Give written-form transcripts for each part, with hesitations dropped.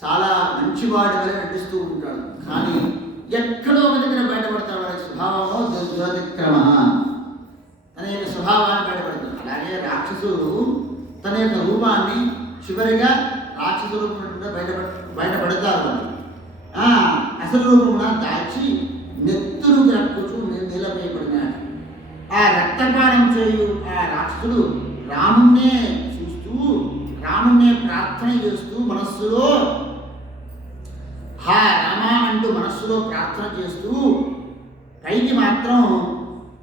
చాలా మంచివాడి వల్ల నటిస్తూ ఉంటాడు. కానీ ఎక్కడో ఒక దగ్గర బయటపడతాడు. వాడి స్వభావము దురతిక్రమ, తన యొక్క స్వభావాన్ని బయటపడతాడు. అలాగే రాక్షసుడు తన యొక్క రూపాన్ని చివరిగా రాక్షస రూపం బయటపడతారు. వాళ్ళు అసలు రూపమున దాచి నెత్తురు రక్కుచు నిలవేయబడినాడు. ఆ రక్తపానం చేయు ఆ రాక్షసుడు రాముణ్ణే చూస్తూ, రాముణ్ణే ప్రార్థన చేస్తూ మనస్సులో హా రామ అంటూ మనస్సులో ప్రార్థన చేస్తూ, పైకి మాత్రం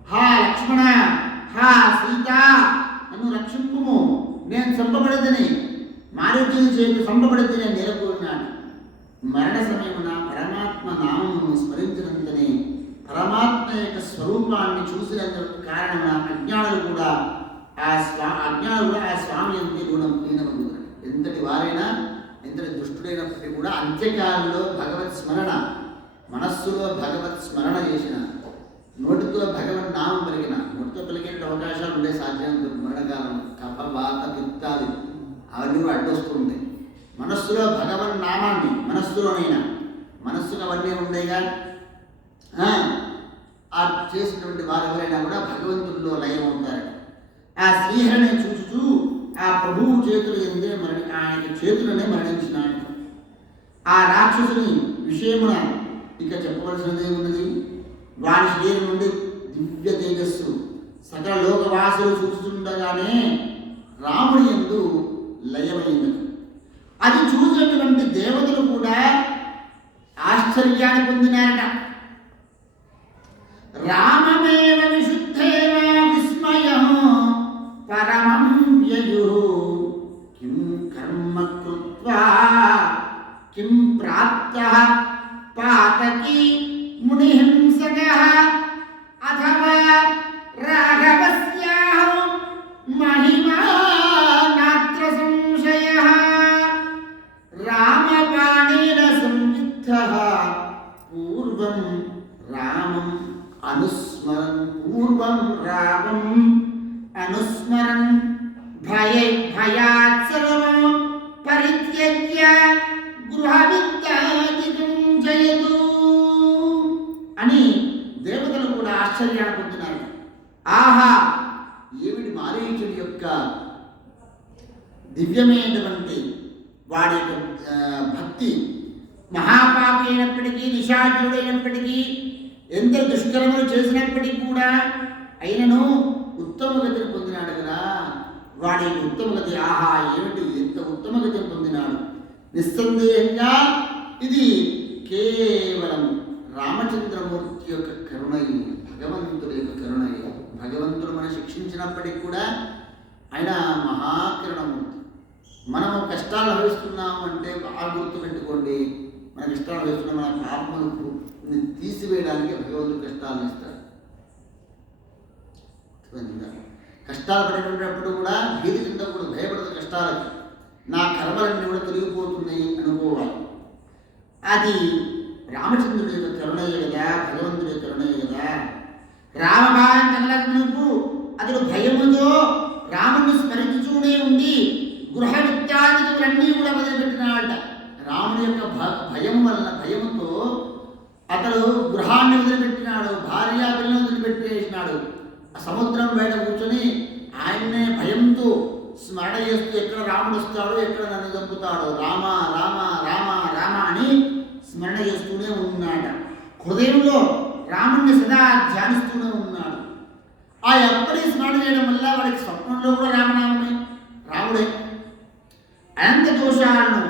హా లక్ష్మణ, హా సీత, నన్ను రక్షింపుము, నేను చంపబడదని, మారుతుని చేతి చంపబడితే నేను నిలకూరినాడు. మరణ సమయమున పరమాత్మ నామమును స్మరించినంతనే పరమాత్మ యొక్క స్వరూపాన్ని చూసినందుకు కారణమున అజ్ఞానులు కూడా ఆ స్వామి ఎందు లీనమవుతారు. ఎంతటి వారైనా, ఎంతటి దుష్టుడైనప్పటికీ కూడా అంత్యకాలంలో భగవత్ స్మరణ, మనస్సులో భగవత్ స్మరణ చేసిన, నోటితో భగవన్ నామం పలికిన, నోటితో పలికిన అవకాశాలు ఉండే సాధ్యంతో మరణకాలం కఫ వాత పిత్తాది అవన్నీ కూడా అడ్డొస్తుంటాయి. మనస్సులో భగవన్ నామాన్ని, మనస్సులోనైనా, మనస్సుకు అవన్నీ ఉండేగా ఆ చేసినటువంటి వారు ఎవరైనా కూడా భగవంతుల్లో లయం అవుతారు. ఆ శ్రీహరిని చూస్తూ ఆ ప్రభువు చేతులు ఎందే ఆయనకి చేతులనే మరణించినాడు. ఆ రాక్షసుని విషయమున ఇక చెప్పవలసినదే ఉన్నది. వారి శరీరం నుండి దివ్య తేజస్సు సకల లోకవాసులు చూస్తుండగానే రాముడి యందు లయమైంది. అది చూసినటువంటి దేవతలు కూడా ఆశ్చర్యాన్ని పొందినారట. రామమేవ విశుద్ధేవ విస్మయం పరమం వ్యయు కిం కర్మ కృత్వా కిం ప్రాప్తః పాతకీ మునిహింసకః అథవా రాఘవస్యాహ మహిమా నాత్ర సంశయః రామబాణేన సంవిద్ధః పూర్వం రామం అనుస్మరన్ భయాత్ సర్వం పరిత్యజ్య గృహవిత్యాదికం జయతు అని దేవతలు కూడా ఆశ్చర్యాన్ని పొందుతున్నారు. ఆహా, ఏమిటి మారీచుడి యొక్క దివ్యమైనటువంటి వాడి యొక్క భక్తి, మహాపాపి అయినప్పటికీ, నిశాచుడైనప్పటికీ, ఎంత దుష్కరములు చేసినప్పటికీ కూడా అయినను ఉత్తమ గతిని పొందినాడు కదా. వాడి ఉత్తమ గతి, ఆహా ఏమిటి ఎంత ఉత్తమ గతిని పొందినాడు. నిస్సందేహంగా ఇది కేవలం రామచంద్రమూర్తి యొక్క కరుణయే, భగవంతుడి యొక్క కరుణయే. భగవంతుడు మనం శిక్షించినప్పటికీ కూడా ఆయన మహాకరుణమూర్తి. మనము కష్టాలు అనుభవిస్తున్నాము అంటే బాగా గుర్తుపెట్టుకోండి, మన కష్టాలు అనుభవిస్తున్నాం, మన పాపములకు తీసివేయడానికి భగవంతుడు కష్టాలను ఇస్తాడు. కష్టాలు పడినప్పుడు కూడా భీతి చెందకూడదు, భయపడదు కష్టాలకి. నా కర్మలన్నీ కూడా తొలగిపోతున్నాయి అనుకోవాలి. అది రామచంద్రుడి యొక్క కరుణయే కదా, భగవంతుడి యొక్క కరుణయే కదా. రామభావం తగలకు నువ్వు అతడు భయముతో రాముని స్మరించుతూనే ఉండి గృహ విత్యాదికులన్నీ కూడా వదిలిపెట్టినాడట. రాముడి యొక్క భయం వలన, భయముతో అతడు గృహాన్ని వదిలిపెట్టినాడు, భార్య పిల్లలను వదిలిపెట్టేసినాడు. సముద్రం బయట కూర్చొని ఆయన్నే భయంతో స్మరణ చేస్తూ ఎక్కడ రాముడు వస్తాడో, ఎక్కడ నన్ను చంపుతాడో, రామ రామ రామ రామ అని స్మరణ చేస్తూనే ఉన్నాడు. హృదయంలో రాముడిని సదా ధ్యానిస్తూనే ఉన్నాడు. ఆ ఎప్పటి స్మరణ చేయడం వల్ల వాడికి స్వప్నంలో కూడా రామనామమే, రాముడే. అనంత దోషాలను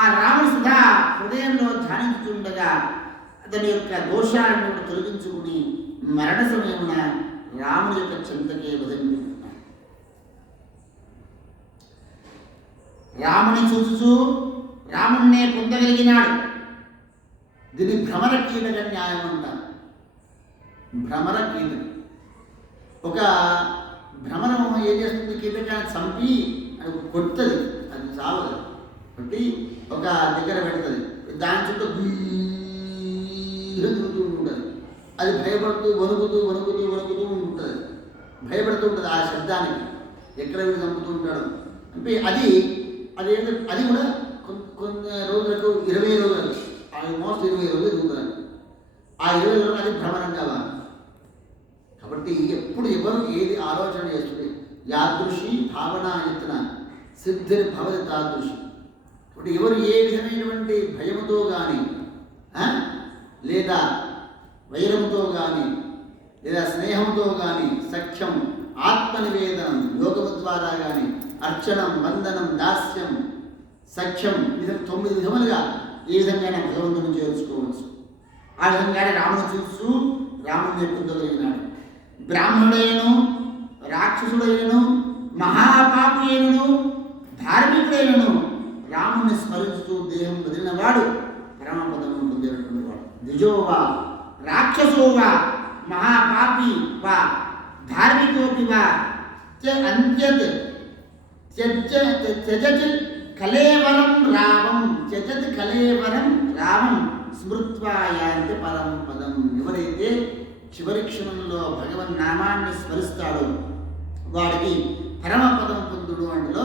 ఆ రాముడు సదా హృదయంలో ధ్యానించుతుండగా అతని యొక్క దోషాలను కూడా తొలగించుకుని మరణ సమయమున రాముడి యొక్క చెంతకే వదిలిపెట్టుకున్నాడు. రాముని చూచు రాముణ్ణే పొందగలిగినాడు. దీన్ని భ్రమర కీటక న్యాయం అంటారు. భ్రమర కీటక, ఒక భ్రమరం ఏం చేస్తుంది, కీటకాన్ని చంపి అది కొడుతుంది, అది చావదు, కొట్టి ఒక దగ్గర పెడుతుంది, దాని చుట్టూ తిరుగుతూ ఉంటుంది. అది భయపడుతూ వణుకుతూ వణుకుతూ వణుకుతూ ఉంటుంది, భయపడుతూ ఉంటుంది ఆ శబ్దానికి, ఎక్కడ వీడు చంపుతూ ఉంటాడు అంటే. అది కూడా కొన్ని రోజులకు 20 రోజులు ఎదుగుతారు. ఆ 20 రోజులు అది భ్రమణం కావాలి. కాబట్టి ఎప్పుడు ఎవరు ఏది ఆలోచన చేస్తుంది, యాదృషి భావనాయత్న సిద్ధిని భవతి తాదృషి. కాబట్టి ఎవరు ఏ విధమైనటువంటి భయముతో కానీ లేదా వైరముతో కానీ లేదా స్నేహంతో కానీ సఖ్యం ఆత్మనివేదనం యోగము ద్వారా కానీ అర్చనం వందనం దాస్యం సఖ్యం 9 విధములుగా ఏ విధంగానే భగవంతుని చేర్చుకోవచ్చు. ఆ విధంగానే రాముడు చూస్తూ రాముడిని పొందగలిగినాడు. బ్రాహ్మణుడైనను రాక్షసుడైనను మహాపాపి అయినను ధార్మికుడైనను రాముడిని స్మరిస్తూ దేహం వదిలినవాడు పరమపదమును పొందేటటువంటి వాడు. ద్విజోవా రాక్షసోవా మహాపాపి వా ధార్మికోపి వా అంత్యత్ త్యజత్ కలేవరం రామం త్యజత్ కలేవరం రామం స్మృత్వా యాంతి పరం పదం. ఎవరైతే చివరి క్షణంలో భగవన్ నామాన్ని స్మరిస్తాడో వాడికి పరమపదం పొందుడు అందులో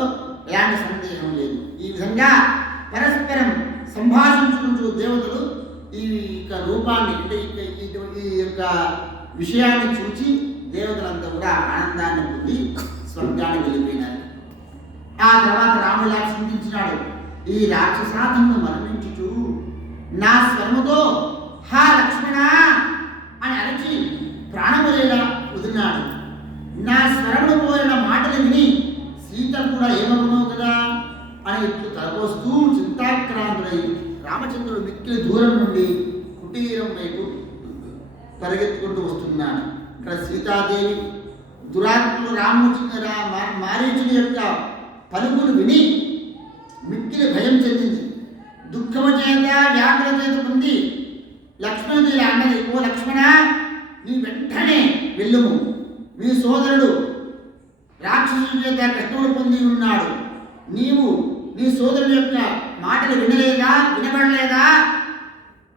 ఎలాంటి సందేహం లేదు. ఈ విధంగా పరస్పరం సంభాషించుకుంటూ దేవతలు ఈ యొక్క రూపాన్ని అంటే ఈ యొక్క విషయాన్ని చూచి దేవతలంతా కూడా ఆనందాన్ని పొంది స్వర్గానికి వెళ్ళిపోయినారు. ఆ తర్వాత రాముడు ఇలా చింతించినాడు, ఈ రాక్షసాతను మరణించుచు నా స్వరముతో హా లక్ష్మణ అని అరచి ప్రాణములేలా వదిలినాడు. నా స్వరమును పోయిన మాటలు విని సీత కూడా ఏమవునో కదా అని ఇట్లు తలపోస్తూ చింతాక్రాంతుడై రామచంద్రుడు మిక్కిలి దూరం నుండి కుటీరం వైపు పరిగెత్తుకుంటూ వస్తున్నాడు. ఇక్కడ సీతాదేవి దురాత్ములు మారీచుని యొక్క పలుకులు విని మిక్కిలి భయం చెందింది. దుఃఖము చేత వ్యాకుల చేత పొంది లక్ష్మణుడు అన్నది, ఓ లక్ష్మణ నీ వెంటనే వెళ్ళుము, నీ సోదరుడు రాక్షసుని చేత కష్టములు పొంది ఉన్నాడు, నీవు నీ సోదరుడు యొక్క మాటలు వినబడలేదా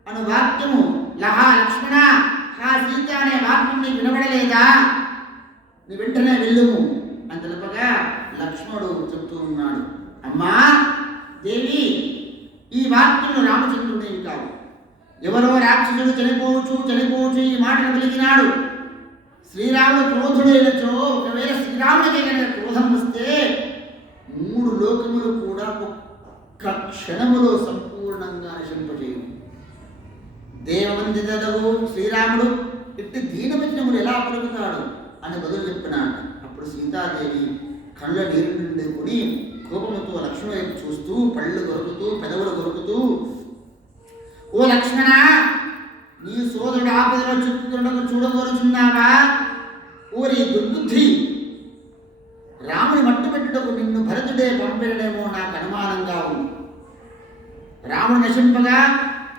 అను వాక్యము లహా లక్ష్మణ హా సీత అనే వాక్యం నీకు వినబడలేదా, నీ వెంటనే వెళ్ళుము అని తెలుపగా లక్ష్మణుడు చెప్తూ ఉన్నాడు, అమ్మా దేవి ఈ వాక్యములు రామచంద్రుడేవి కావు, ఎవరో రాక్షసుడు చనిపోవచ్చు ఈ మాటను పలికినాడు. శ్రీరాముడు క్రోధుడైనచో ఒకవేళ శ్రీరాముడికి కనుక క్రోధం వస్తే 3 లోకములు కూడా ఒక్క క్షణములో సంపూర్ణంగా నశింపజేయు. దేవవందితకు శ్రీరాముడు ఇట్టి దీనవచనములు ఎలా పలుకుతాడు అని బదులు చెప్పినాడు. అప్పుడు సీతాదేవి కళ్ళ నీరు నిండుకొని కోపముతో లక్ష్మణ వైపు చూస్తూ పళ్ళు కొరుకుతూ పెదవులు కొరుకుతూ, ఓ లక్ష్మణ నీ సోదరుడు ఆపదలో చిక్కుకున్నకు చూడగోరుచున్నావా, ఓరి దుర్బుద్ధి, రాముని మట్టు పెట్టుటకు నిన్ను భరతుడే పంపినడేమో నాకు అనుమానంగా ఉంది. రాముడు నశింపగా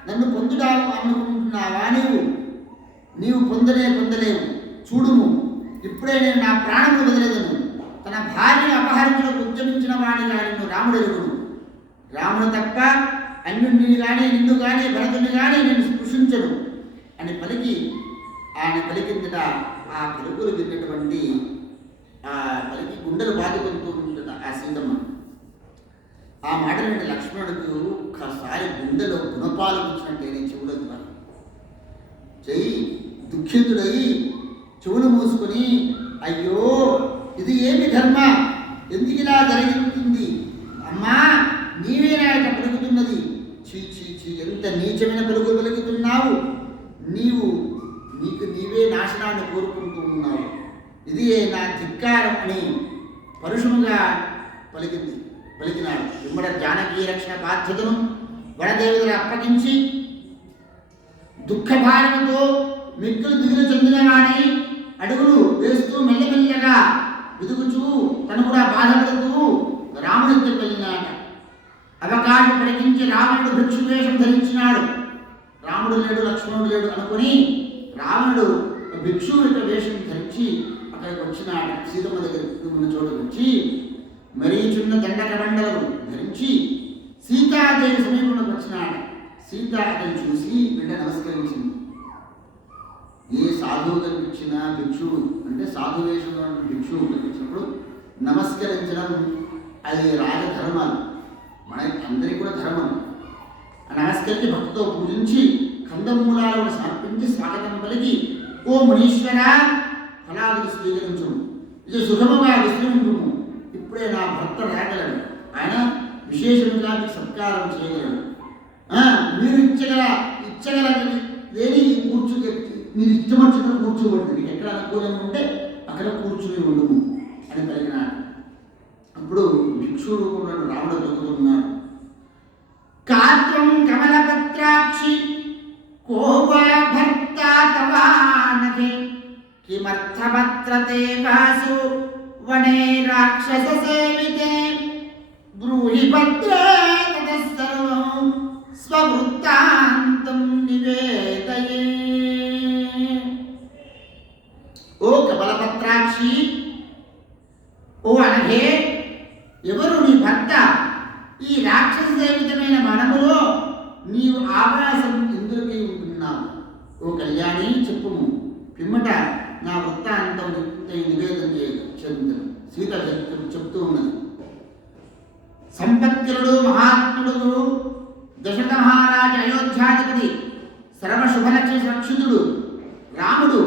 నన్ను పొందుదాము అనుకుంటున్నావా, నీవు పొందలేవు. చూడుము, ఇప్పుడే నేను నా ప్రాణములు వదిలేదను. తన భార్యను అపహరించడానికి ఉద్యమించిన వాడిగా నిన్ను రాముడు ఎరుగును. రాముడు తప్ప అన్యుడిని కానీ నిన్ను కానీ భరతుని కానీ నేను స్పృశించను అని పలికి ఆయన పలికిందట. ఆ పలుకులు విన్నటువంటి ఆ పలికి గుండెలు బాదుకుంటూ ఉంటుందట ఆ సీతమ్మ. ఆ మాటలంటే లక్ష్మణుడికి ఒక్కసారి గుండెలో గుణపాలు కూర్చున్నట్టే నేను చెవులకు చెయ్యి దుఃఖితుడై చెవులు మూసుకొని, అయ్యో ఇది ఏమి ధర్మ, ఎందుకు ఇలా జరుగుతుంది అమ్మా, నీవేనా ఇక పలుకుతున్నది, చీ ఎంత నీచమైన పలుకులు పలుకుతున్నావు, నీకు నీవే నాశనాన్ని కోరుకుంటూ ఉన్నావు, ఇది నా ధిక్కారం అని పరుషముగా పలికినాడు. ఇమ్మడ జానకీ రక్షణ బాధ్యతను వడదేవతలు అప్పగించి దుఃఖభారముతో మిక్కులు దిగులు చెందినవాడై అడుగులు వేస్తూ మెల్లమెల్లగా వెతుకుచూ తను కూడా బాధపడుతూ రాముడి దగ్గరికి వెళ్ళినాట. అవకాశం పలికించి రావణుడు భిక్షువేషం ధరించినాడు. రాముడు లేడు లక్ష్మణుడు లేడు అనుకుని రావణుడు భిక్షు యొక్క వేషం ధరించి అక్కడికి వచ్చినాడు. సీతమ్మ దగ్గరికి ఉన్న చోటుకు వచ్చి మరీ చిన్న దండక మండలం ధరించి సీతాదేవి సమీపంలోకి వచ్చినాడు. సీత అతను చూసి బిడ్డ నమస్కరించింది. ఏ సాధువు కనిపించినా భిక్షువు అంటే సాధు వేషంలో ఉన్న భిక్షువు కనిపించినప్పుడు నమస్కరించడం అది రాజధర్మాలు, మన అందరికీ కూడా ధర్మం. నమస్కరించి భక్తితో పూజించి కందమూలాలను సమర్పించి స్వాగతం పలికి, ఓ మునీశ్వర ఫలాదులు స్వీకరించుము, ఇది సుఖముగా విశ్రమించుము, ఇప్పుడే నా భర్త రాగలడు, ఆయన విశేషముగా మీకు సత్కారం చేయగలడు, మీరు ఇచ్చగల లేని మీరు ఇష్టమొచ్చిన కూర్చోబడుతుంది, మీకు ఎక్కడ అనుకూలంగా ఉంటే అక్కడ కూర్చుని ఉండుము అని పలికినాడు. అప్పుడు భిక్షు రూపంలో రాముడు చదువుతున్నాడు. కాత్రం కమలపత్రాక్షి కోవా భర్త తవానకే కిమర్థమత్రతే వాసు వనే రాక్షస సేవితే బ్రూహి భద్రే తదస్సర్వం స్వవృత్తాంతం నివేదయే. ఓ కమలపత్రాక్షి, ఓ అనఘే, ఎవరు నీ భర్త? ఈ రాక్షస సేవితమైన వనములో నీవు ఆవాసం ఎందుకు ఉంటున్నావు? ఓ కళ్యాణి, చెప్పుము, పిమ్మట నా వృత్తాంతం నివేదన చెందుతాను. సీత చెప్తూ ఉన్నది. సంపత్కరుడు మహాత్ముడు దశరథ మహారాజు అయోధ్యాధిపతి సర్వశుభలక్ష్మి రక్షితుడు రాముడు,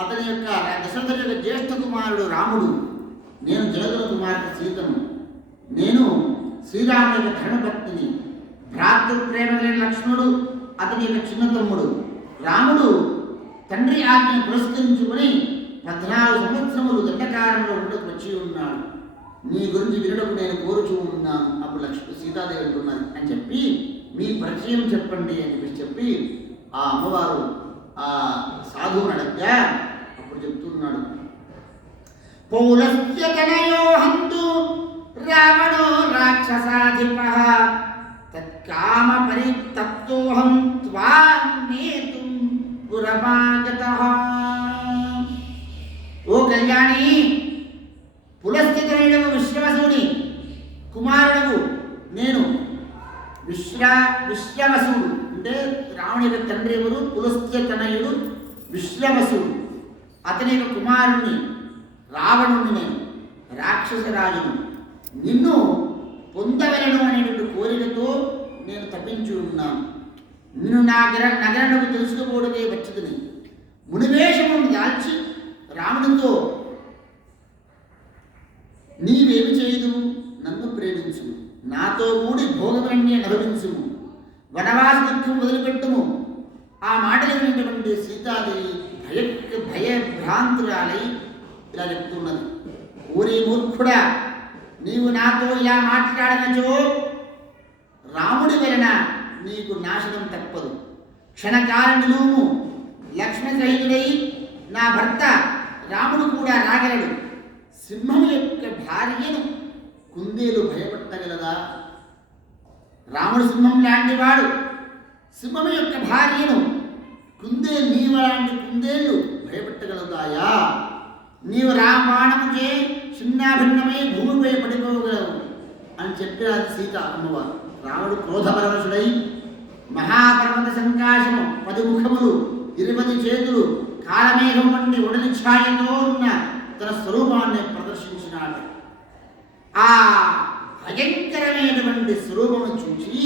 అతని యొక్క దశరథుడి యొక్క జ్యేష్ఠ కుమారుడు రాముడు, నేను జలదుల కుమార్తె సీతను, నేను శ్రీరాముడి యొక్క ధర్మపత్నిని, భ్రాతృప్రేమ కలిగిన లక్ష్మణుడు అతని యొక్క చిన్న తమ్ముడు. రాముడు తండ్రి ఆజ్ఞను పురస్కరించుకుని 14 సంవత్సరములు దండకారంలో ఉండకు వచ్చి ఉన్నాడు. నీ గురించి వినడం నేను కోరుచూ ఉన్నాను. అప్పుడు సీతాదేవి అంటున్నది అని చెప్పి, మీ పరిచయం చెప్పండి అని చెప్పి ఆ అమ్మవారు ఆ సాధువుని అడగ్గా అప్పుడు చెప్తున్నాడు. పౌలస్య తనయో హంతు రావణో రాక్షసాధిపః తత్కామ పరితప్తోహం త్వాం నేతుం పురమాగతః. ఓ కళ్యాణి, పులస్థితనుడు విశ్వవసుని కుమారుడు నేను. విశ్వవసుడు అంటే రావణి యొక్క తండ్రి ఎవరు? పులస్థితనయుడు విశ్వవసుడు, అతని యొక్క కుమారుణ్ణి రావణుణ్ణి నేను, రాక్షసరాజును. నిన్ను పొందవలను అనేటువంటి కోరికతో నేను తప్పించి ఉన్నాను. నిన్ను నా నగరణకు తెలుసుకోబోడమే వచ్చుతుంది. మునివేషమును దాల్చి రాముడితో నీవేమి చేయదు, నన్ను ప్రేమించు, నాతో కూడి భోగములన్నీ అనుభవించుము, వనవాస దుఃఖం వదిలిపెట్టుము. ఆ మాటలు వినేటువంటి సీతాదేవి భయభ్రాంతురాలై ఇలా చెప్తున్నది. ఊరి మూర్ఖుడా, నీవు నాతో ఇలా మాట్లాడినచో రాముడి వలన నీకు నాశనం తప్పదు. క్షణకాల నిలువుము, లక్ష్మణ సహితుడై నా భర్త రాముడు కూడా రాగలడు. సింహం యొక్క భార్యను కుందేలు భయపట్టగలదా? రాముడు సింహం లాంటివాడు. సింహం యొక్క భార్యను నీవు లాంటి కుందేళ్ళు భయపెట్టగలుగుతాయా? నీవు రామాయణముకే చిన్నాభిన్నమై భూమిపై పడిపోగలవు అని చెప్పిన సీత అమ్మవారు. రాముడు క్రోధపరవశుడై మహాపర్వత సంకాశము, 10 ముఖములు, 20 చేతులు, కాలమేఘం వంటి ఒడలి ఛాయతో ఉన్న తన స్వరూపాన్ని ప్రదర్శించినాడు. ఆ భయంకరమైనటువంటి స్వరూపము చూసి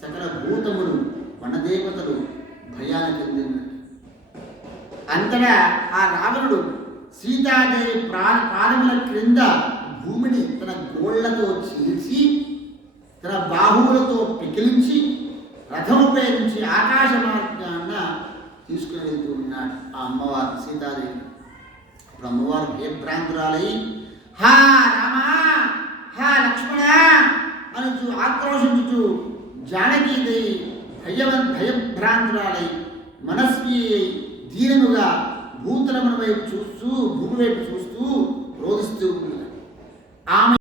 సకల భూతములు, వనదేవతలు భయాన్ని చెందినట్టు. అంతటా ఆ రావణుడు సీతాదేవి పాదముల క్రింద భూమిని తన గోళ్లతో చీల్చి తన బాహువులతో పికిలించి రథముపై నుంచి ఆకాశ మార్గాన్న తీసుకుని వెళ్తూ ఉన్నాడు ఆ అమ్మవారు సీతాదేవి. ఇప్పుడు అమ్మవారు భయభ్రాంతురాలై హా రామా, హా లక్ష్మణ అనుచు ఆక్రోశించుచు జానకీదేవి భయభ్రాంతురాలై మనస్వి దీనముగా భూమి వైపు చూస్తూ